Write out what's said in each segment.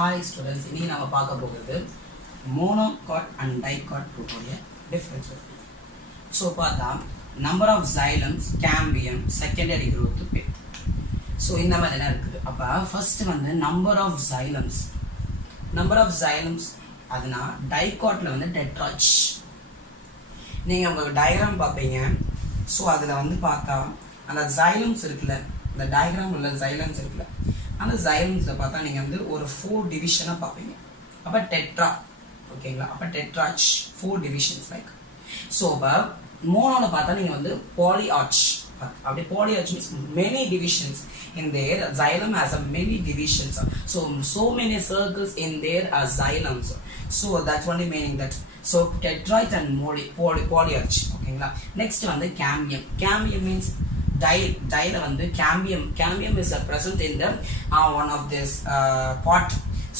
Hi students, இன்னைக்கு நாம பார்க்க போகிறது monocot and dicot root உடைய difference. So பார்த்தா number of xylem, cambium, secondary growth pith. So இந்த மாதிரி என்ன இருக்குது. அப்ப first வந்து number of xylems. Number of xylems அதுனா dicotல வந்து tetrach. நீங்க உங்க டயகிராம் பாப்பீங்க. So அதுல வந்து பார்த்தா அந்த xylems இருக்குல, இந்த டயகிராம் உள்ள xylems இருக்குல. அந்த xylemsல பார்த்தா நீங்க வந்து ஒரு 4 டிவிஷனா பாப்பீங்க. அப்ப டெட்ரா ஓகேங்களா? அப்ப டெட்ராச் 4 டிவிஷன்ஸ் லைக். சோ அப்ப மோனோல பார்த்தா நீங்க வந்து பாலிஆர்ச். அப்படி பாலிஆர்ச் means many divisions in there. Xylem has a many divisions. So many circles in there are xylems. So that's only meaning that. So tetrach and polyarch ஓகேங்களா? நெக்ஸ்ட் வந்து cambium. Cambium means dial வந்து cambium is present in the one of this pot.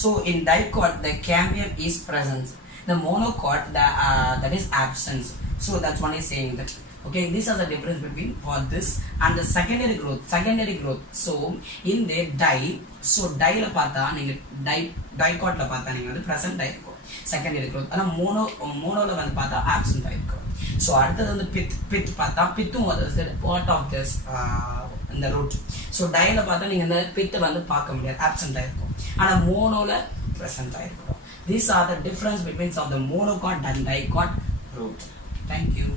So in dicot the cambium is present, the monocot that is absent. So that's one is saying that. Okay, these are the difference between for this and the secondary growth. So in the so die la paatha neenga dicot la paatha neenga வந்து present ஆயிருக்கும் secondary growth. ஆனா monoல வந்து பார்த்தா absent ஆயிருக்கும். So அடுத்தது வந்து pith பார்த்தா pithum was part of this இந்த root. So diல பார்த்தா நீங்க இந்த pith வந்து பார்க்க முடியாது, absent ஆயிருக்கும். ஆனா monoல present ஆயிருக்கும். These are the difference between of the monocot and dicot root. Thank you.